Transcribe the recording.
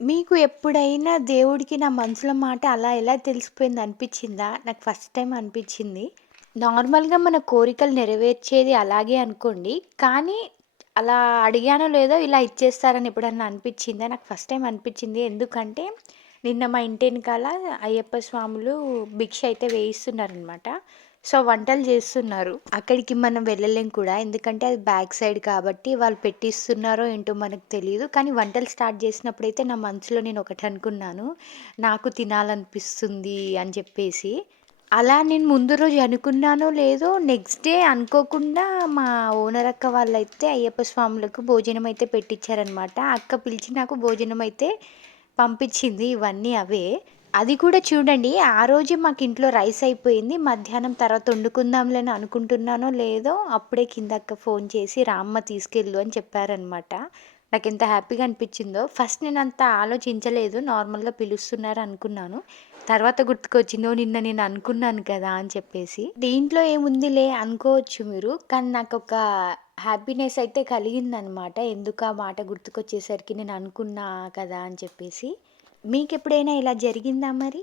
మీకు ఎప్పుడైనా దేవుడికి నా మనసులో మాట అలా ఎలా తెలిసిపోయింది అనిపిచ్చిందా? నాకు ఫస్ట్ టైమ్ అనిపిచ్చింది. నార్మల్‌గా మన కోరికలు నెరవేర్చేది అలాగే అనుకోండి. కానీ అలా అడిగానో లేదో ఇలా ఇచ్చేస్తారని ఎప్పుడన్నా అనిపిచ్చిందా? నాకు ఫస్ట్ టైమ్ అనిపిచ్చింది. ఎందుకంటే నిన్న మా ఇంటెనకాల అయ్యప్ప స్వాములు భిక్ష అయితే వేయిస్తున్నారనమాట. సో, వంటలు జేస్తున్నారు. అక్కడికి మనం వెళ్ళలేం కూడా. ఎందుకంటే అది బ్యాక్ సైడ్ కాబట్టి వాళ్ళు పెట్టిస్తున్నారో ఏంటో మనకు తెలీదు. కానీ వంటలు స్టార్ట్ జేసినప్పుడైతే నా మనసులో నేను ఒకటనుకున్నాను. నాకు తినాలనిపిస్తుంది అని చెప్పేసి. అలా నేను ముందు రోజు అనుకున్నానో లేదో నెక్స్ట్ డే అనుకోకుండా మా ఓనర్ అక్క వాళ్ళైతే అయ్యప్ప స్వాములకు భోజనం అయితే పెట్టిచ్చారనమాట. అక్క పిలిచి నాకు భోజనం అయితే పంపించింది. ఇవన్నీ అవే. అది కూడా చూడండి ఆ రోజే మాకింట్లో రైస్ అయిపోయింది. మధ్యాహ్నం తర్వాత వండుకుందాంలే అని అనుకుంటున్నానో లేదో అప్పుడే కిందక్క ఫోను చేసి "రామ్మ తీసుకెళ్ళు" అని చెప్పారనమాట. నాకెంత హ్యాపీగా అనిపించిందో. ఫస్ట్ నేనంత ఆలోచించలేదు. నార్మల్‌గా పిలుస్తున్నారు అనుకున్నాను. తర్వాత గుర్తుకొచ్చింది. ఓహ్! నిన్న నేను అనుకున్నాను కదా! అని చెప్పేసి. దీంట్లో ఏముందిలే అనుకోవచ్చు మీరు. కానీ నాకొక హ్యాపీనెస్ అయితే కలిగిందనమాట. ఎందుకు ఆ మాట గుర్తుకొచ్చేసరికి నేను అనుకున్నా కదా! అని చెప్పేసి. మీకెప్పుడైనా ఇలా జరిగిందా మరి?